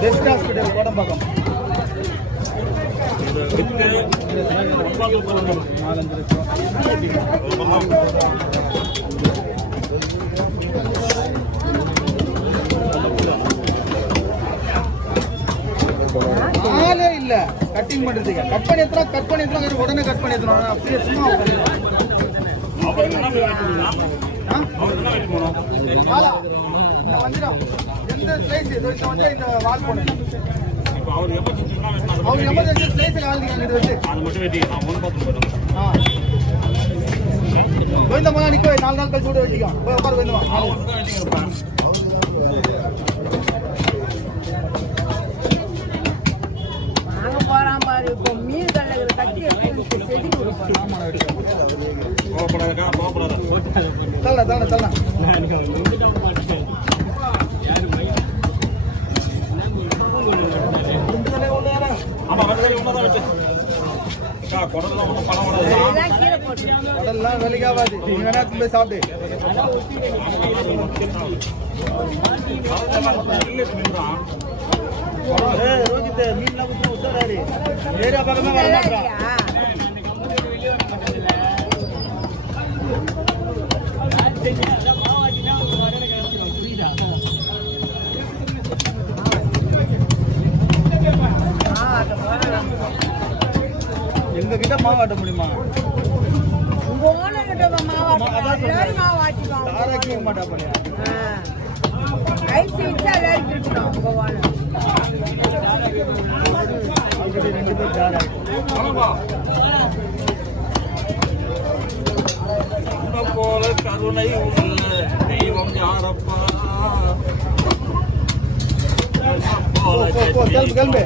Best hospital Kodambakkam. ஆளே இல்ல cutting பண்றதுக்கு. கட் பண்ணி எத்தனை உடனே கட் பண்ணி எத்தனை அப்படியே சும்மா வந்துடும். எந்த ஸ்லைஸ் வந்து இந்த வால் போன அவங்க எமர்ஜென்சி ஸ்லைஸ் ஆளுங்க இது வந்து கோவிந்தம்மா நிற்க 4 நாள் கழிச்சு கூட வச்சுக்கோ. போய் உட்கார கோவிந்தம்மா. வேலைக்காவாது. நீ வேணா போய் சாப்பிட்டு ரோஹித் மீன்லாம் உத்தாரு ஏரியா பக்கமே வர மாட்டான். எங்க கிட்ட மாவாட்ட முடியுமா? மாட்டா பண்ணியா போல கருணை உள்ள தெய்வம் யாரப்பா. கிளம்பு